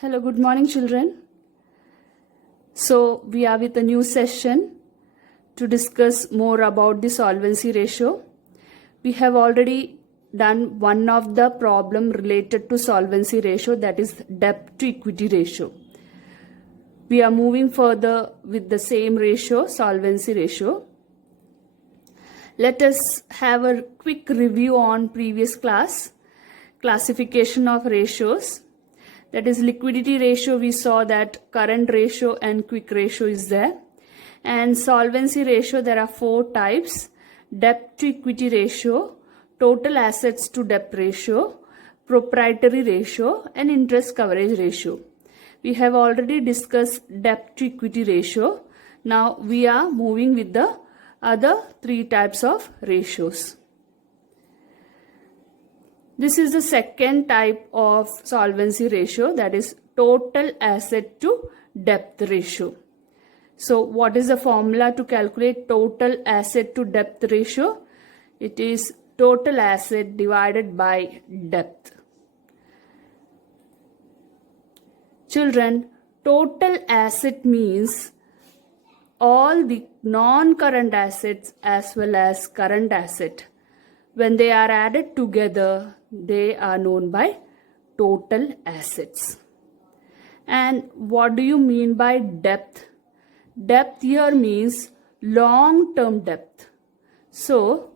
Hello, good morning, children. So, we are with a new session to discuss more about the solvency ratio. We have already done one of the problem related to solvency ratio, that is debt to equity ratio. We are moving further with the same ratio, solvency ratio. Let us have a quick review on previous class, classification of ratios. That is liquidity ratio, we saw that current ratio and quick ratio is there. And solvency ratio, there are four types: debt to equity ratio, total assets to debt ratio, proprietary ratio, and interest coverage ratio. We have already discussed debt to equity ratio. Now we are moving with the other three types of ratios. This is the second type of solvency ratio, that is total asset to debt ratio. So what is the formula to calculate total asset to debt ratio? It is total asset divided by debt. Children, total asset means all the non-current assets as well as current asset. When they are added together, they are known by total assets. And what do you mean by debt? Debt here means long-term debt. So,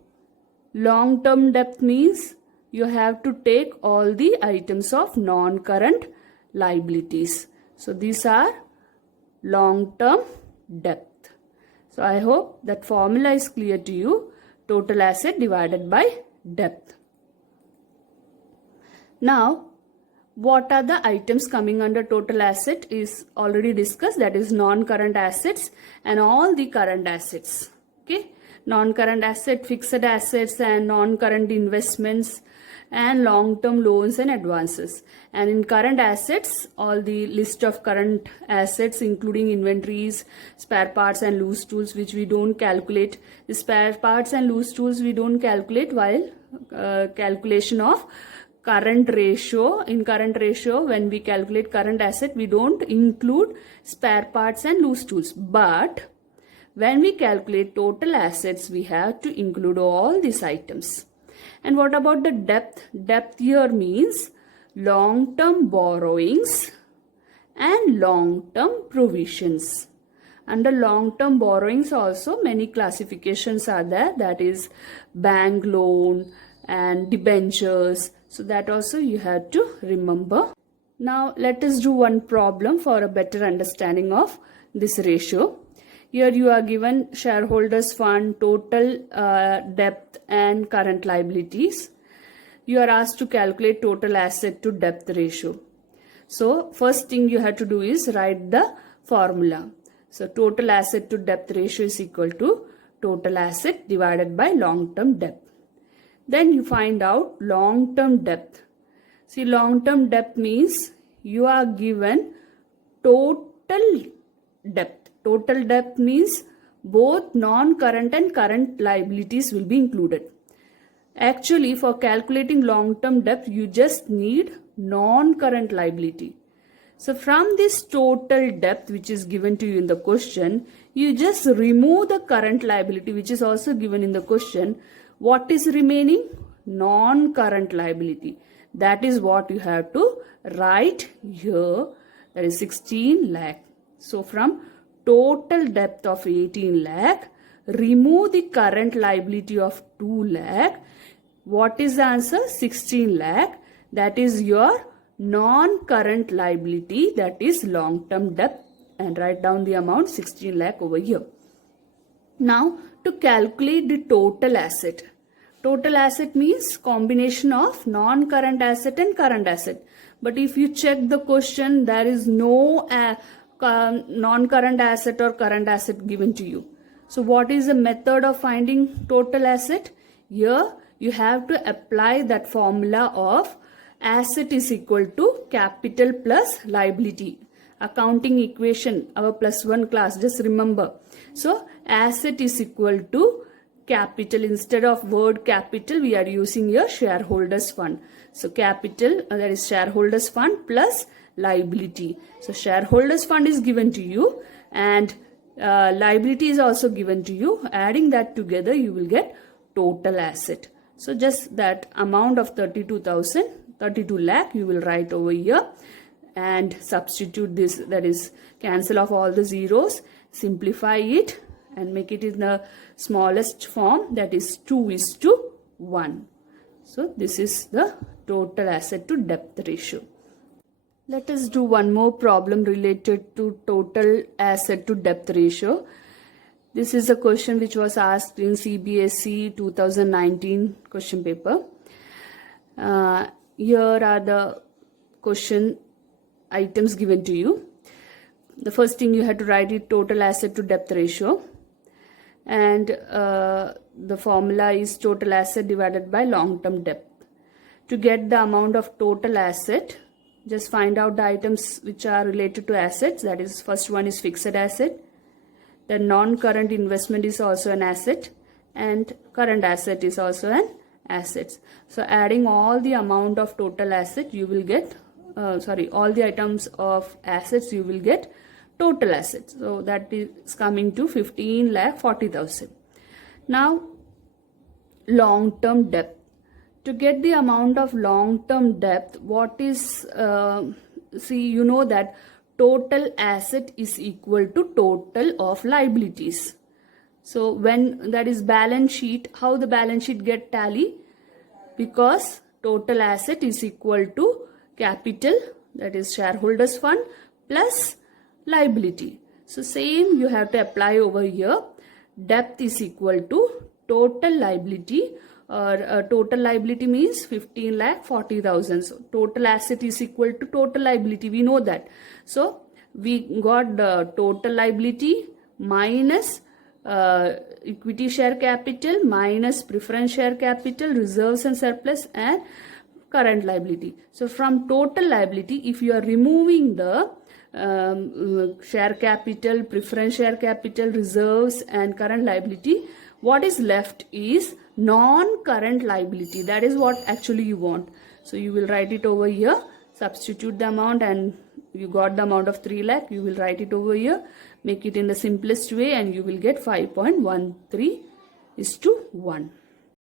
long-term debt means you have to take all the items of non-current liabilities. So, these are long-term debt. So, I hope that formula is clear to you. Total asset divided by debt. Now, what are the items coming under total asset is already discussed. That is non-current assets and all the current assets. Okay, non-current asset, fixed assets, and non-current investments, and long-term loans and advances. And in current assets, all the list of current assets including inventories, spare parts and loose tools, which we don't calculate. The spare parts and loose tools we don't calculate while calculation of current ratio. In current ratio, when we calculate current asset, we don't include spare parts and loose tools. But when we calculate total assets, we have to include all these items. And what about the debt? Debt here means long-term borrowings and long-term provisions. Under long-term borrowings also many classifications are there, that is bank loan and debentures. So that also you have to remember. Now let us do one problem for a better understanding of this ratio. Here you are given shareholders fund, total debt and current liabilities. You are asked to calculate total asset to debt ratio. So first thing you have to do is write the formula. So total asset to debt ratio is equal to total asset divided by long-term debt. Then you find out long-term debt. See, long-term debt means you are given total debt. Total debt means both non-current and current liabilities will be included. Actually, for calculating long-term debt, you just need non-current liability. So from this total debt which is given to you in the question, you just remove the current liability which is also given in the question. What is remaining? Non-current liability. That is what you have to write here. That is 16 lakh. So from total debt of 18 lakh, remove the current liability of 2 lakh. What is the answer? 16 lakh. That is your non-current liability, that is long-term debt, and write down the amount 16 lakh over here. Now to calculate the total asset. Total asset means combination of non-current asset and current asset. But if you check the question, there is no non-current asset or current asset given to you. So what is the method of finding total asset? Here you have to apply that formula of asset is equal to capital plus liability. Accounting equation, our +1 class, just remember. So asset is equal to capital. Instead of word capital, we are using here shareholders fund. So capital, that is shareholders fund, plus liability. So shareholders fund is given to you and liability is also given to you. Adding that together, you will get total asset. So just that amount of 32 lakh you will write over here and substitute this, that is cancel off all the zeros, simplify it and make it in the smallest form, that is 2:1. So this is the total asset to debt ratio. Let us do one more problem related to total asset to debt ratio. This is a question which was asked in CBSE 2019 question paper. Here are the question items given to you. The first thing you have to write is total asset to debt ratio. And the formula is total asset divided by long-term debt. To get the amount of total asset, just find out the items which are related to assets. That is, first one is fixed asset. The non-current investment is also an asset, and current asset is also an asset. So adding all the amount of total asset, you will get, all the items of assets, you will get total assets. So that is coming to 15,40,000. Now, long-term debt. To get the amount of long-term debt, what is, you know that total asset is equal to total of liabilities. So when that is balance sheet, how the balance sheet get tally? Because total asset is equal to capital, that is shareholders fund, plus liability. So same you have to apply over here. Debt is equal to total liability, or total liability means 15,40,000. So total asset is equal to total liability. We know that. So we got the total liability minus equity share capital minus preference share capital, reserves and surplus, and current liability. So from total liability, if you are removing the share capital, preference share capital, reserves and current liability, what is left is non-current liability. That is what actually you want. So you will write it over here, substitute the amount, and you got the amount of 3 lakh. You will write it over here, make it in the simplest way, and you will get 5.13:1.